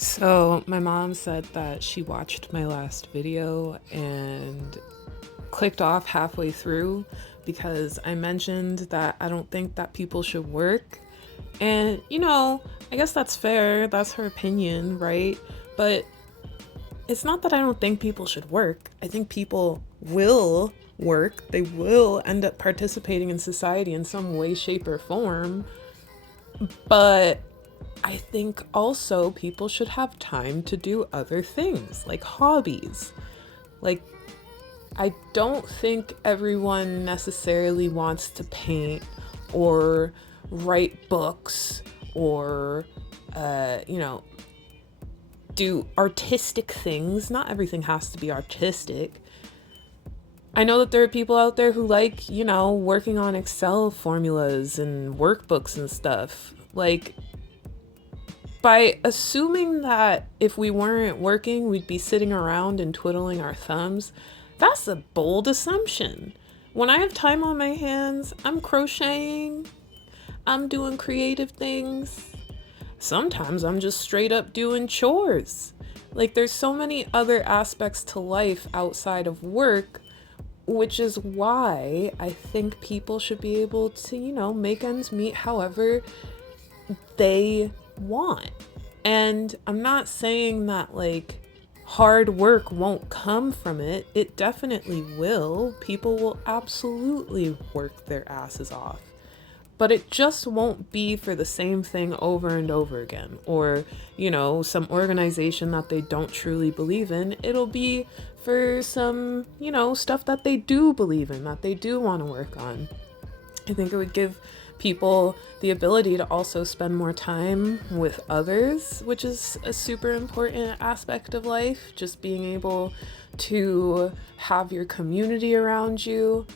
So, my mom said that she watched my last video and clicked off halfway through because I mentioned that I don't think that people should work. And, I guess that's fair. That's her opinion, right? But it's not that I don't think people should work. I think people will work, they will end up participating in society in some way, shape, or form. But I think also people should have time to do other things, like hobbies. Like, I don't think everyone necessarily wants to paint or write books or, uh, you know, do artistic things. Not everything has to be artistic. I know that there are people out there who like, working on Excel formulas and workbooks and stuff. Like, by assuming that if we weren't working, we'd be sitting around and twiddling our thumbs, that's a bold assumption. When I have time on my hands, I'm crocheting, I'm doing creative things. Sometimes I'm just straight up doing chores. Like, there's so many other aspects to life outside of work, which is why I think people should be able to, make ends meet however they want. And I'm not saying that like hard work won't come from it. It definitely will. People will absolutely work their asses off. But it just won't be for the same thing over and over again. Or, some organization that they don't truly believe in. It'll be for some, stuff that they do believe in, that they do want to work on. I think it would give people the ability to also spend more time with others, which is a super important aspect of life. Just being able to have your community around you.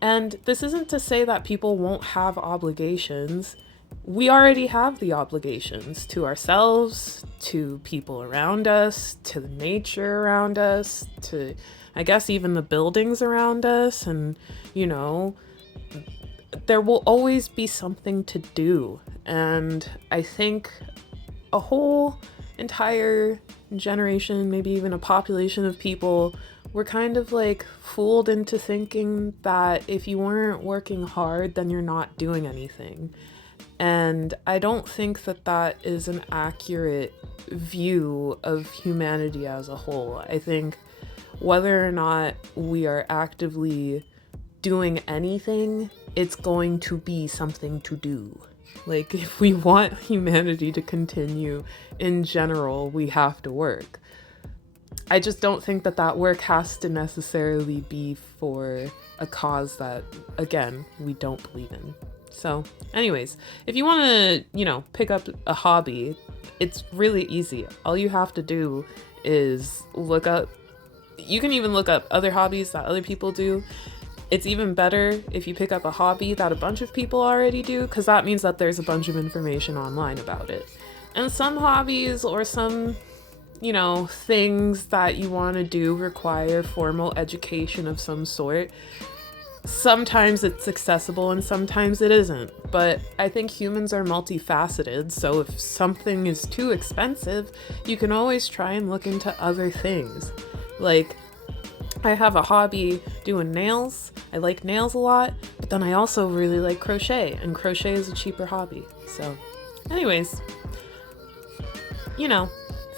And this isn't to say that people won't have obligations. We already have the obligations to ourselves, to people around us, to the nature around us, to, I guess, even the buildings around us. And, there will always be something to do. And I think a whole entire generation, maybe even a population of people, were kind of like fooled into thinking that if you weren't working hard, then you're not doing anything. And I don't think that that is an accurate view of humanity as a whole. I think whether or not we are actively doing anything, it's going to be something to do. Like, if we want humanity to continue in general, we have to work. I just don't think that that work has to necessarily be for a cause that, again, we don't believe in. So, anyways, if you want to, pick up a hobby, it's really easy. All you have to do is look up, you can even look up other hobbies that other people do. It's even better if you pick up a hobby that a bunch of people already do, because that means that there's a bunch of information online about it. And some hobbies or some, things that you want to do require formal education of some sort. Sometimes it's accessible and sometimes it isn't. But I think humans are multifaceted, so if something is too expensive, you can always try and look into other things. Like, I have a hobby doing nails. I like nails a lot, but then I also really like crochet, and crochet is a cheaper hobby. So, anyways,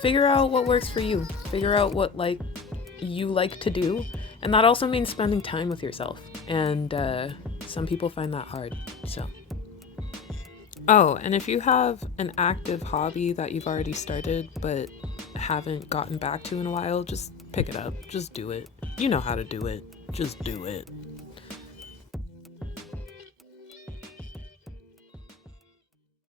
figure out what works for you. Figure out what you like to do, and that also means spending time with yourself. And some people find that hard. So, oh, and if you have an active hobby that you've already started but haven't gotten back to in a while, just pick it up. Just do it. You know how to do it. Just do it.